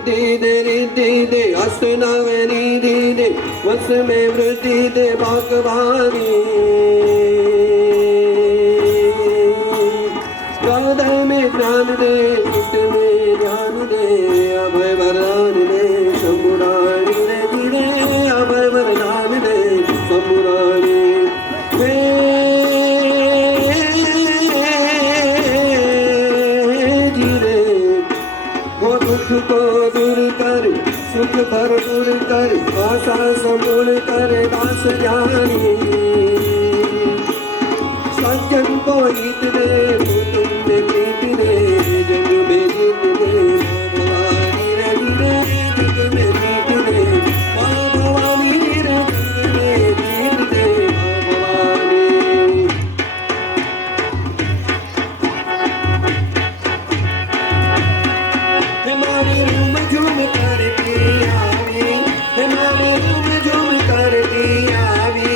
सिद्धि दे रिद्धि दे अष्टनव निधि दे वंश में वृद्धि दे भगवानी हृदय में ज्ञान दे चित्त में ध्यान दे अभय वरदान दे शंभुरानी रे धीरे अभय वरदान दे शंभुरानी को दूर कर सुख भरपूर कर आशा समूल कर दास जानी सज्जन को हित दे तुम में प्रीति दे जग में जीत दे भगवानी रे जग में जीत दे भगवानी रे जग में जीत दे भगवानी हमारे रूम झूम करती आवी हमारे रूम झूम करती आवी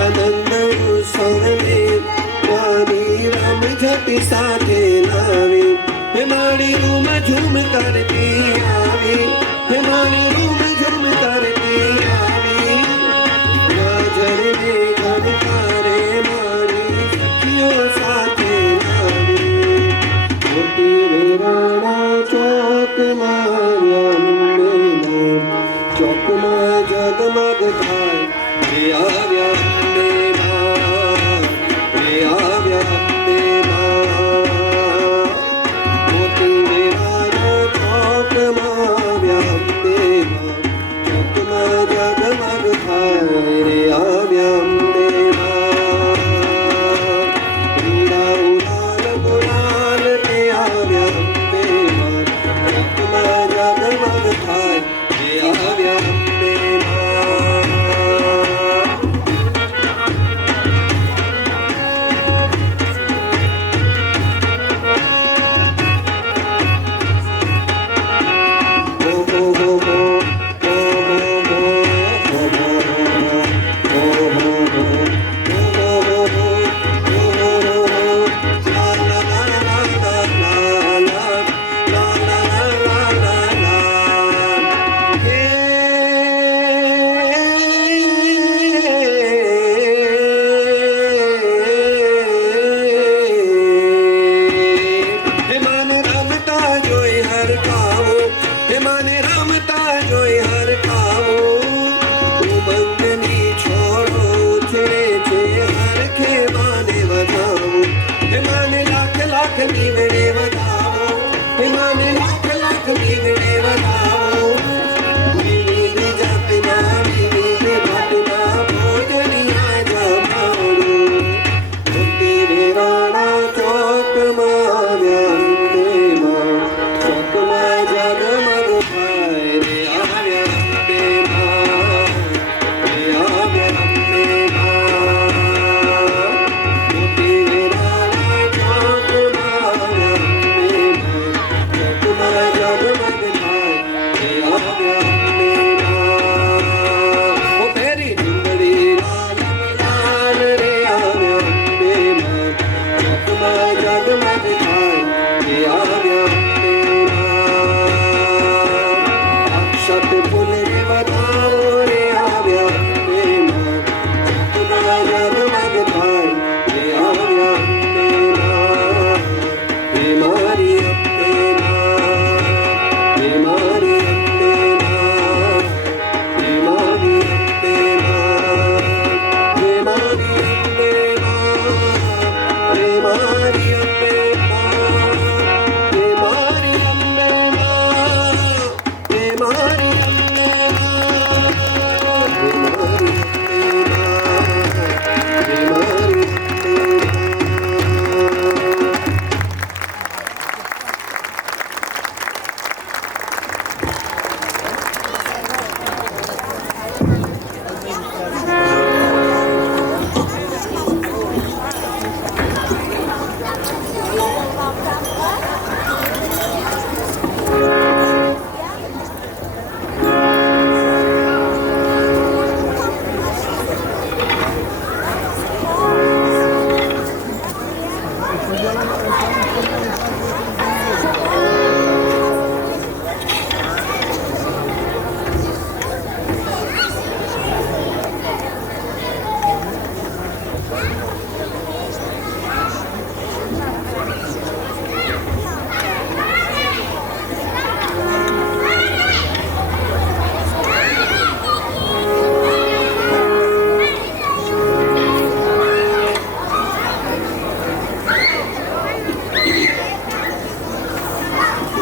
आनंद उत्सव में रानी राम झटी साथे लावी हमारी रूम झूम करती आवी हमारी रूम झूम करती आवी राजर में घनकारे मारी सखियों साथे लावी मोटी रे राणा चौक चौक में जगमग थाय रे आव्या मोती रे राणा चौक माव्या चौक में जगमग थाय रे आव्या रीड़ा उलाल गुलाल रे आव्या चौक में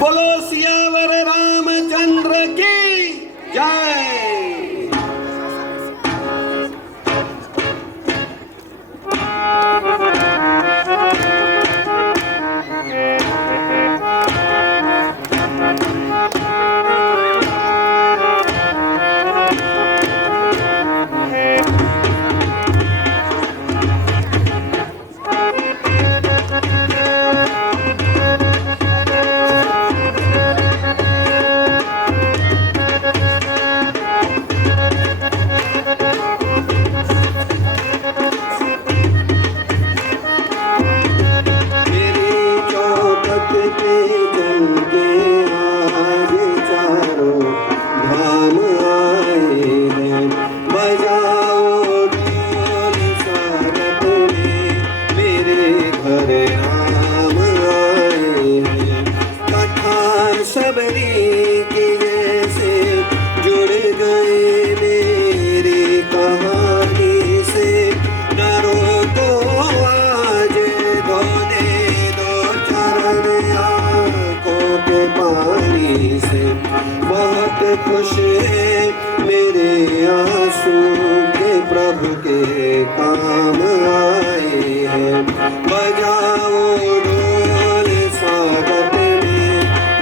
बोलो सियावर रामचंद्र की जय। खुश है मेरे आंसू के प्रभु के काम आए हैं। बजाओ ढोल स्वागत में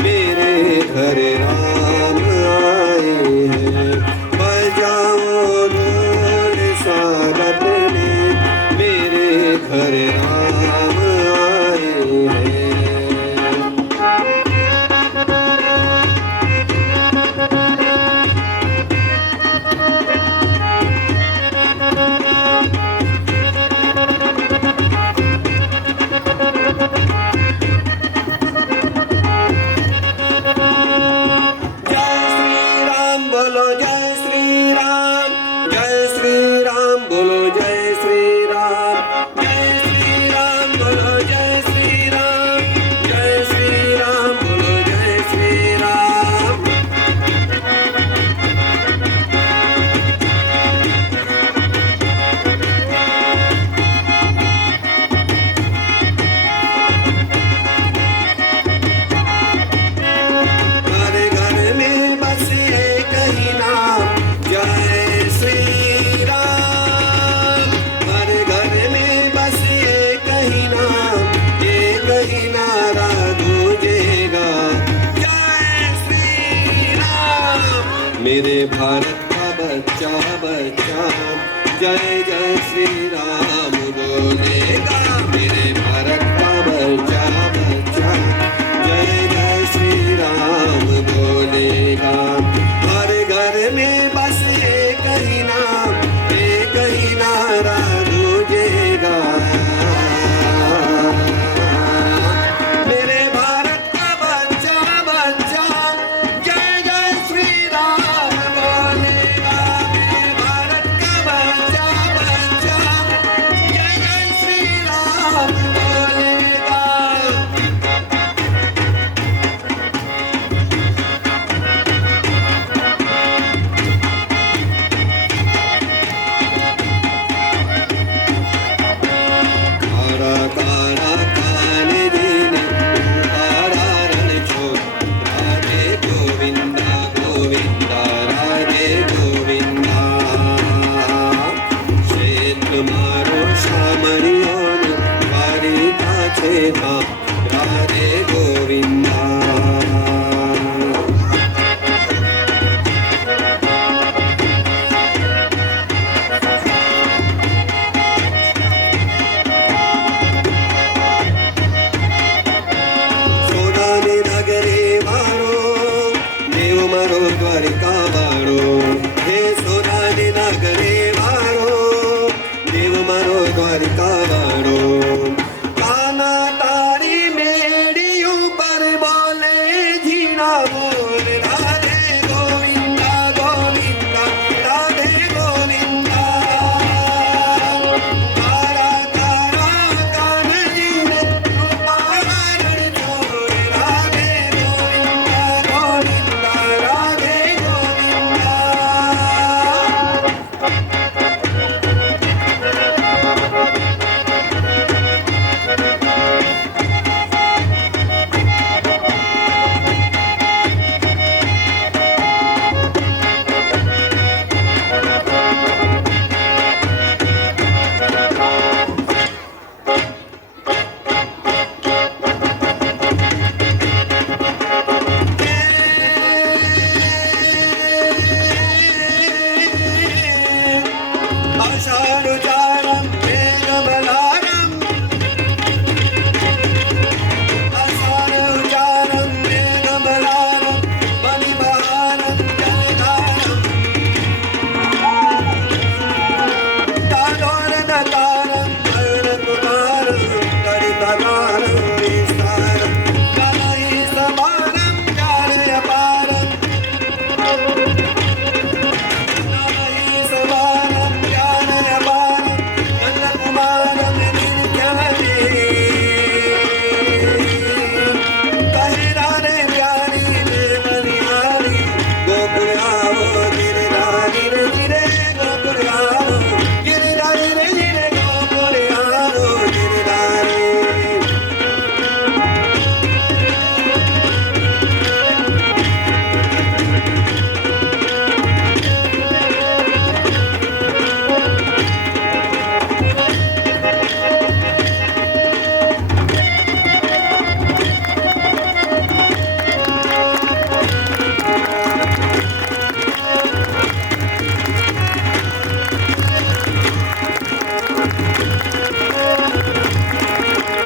मेरे घर राम आए हैं। बजाओ ढोल स्वागत में मेरे घर राम आए हैं। मेरे भारत का बच्चा बच्चा जय जय श्री राम।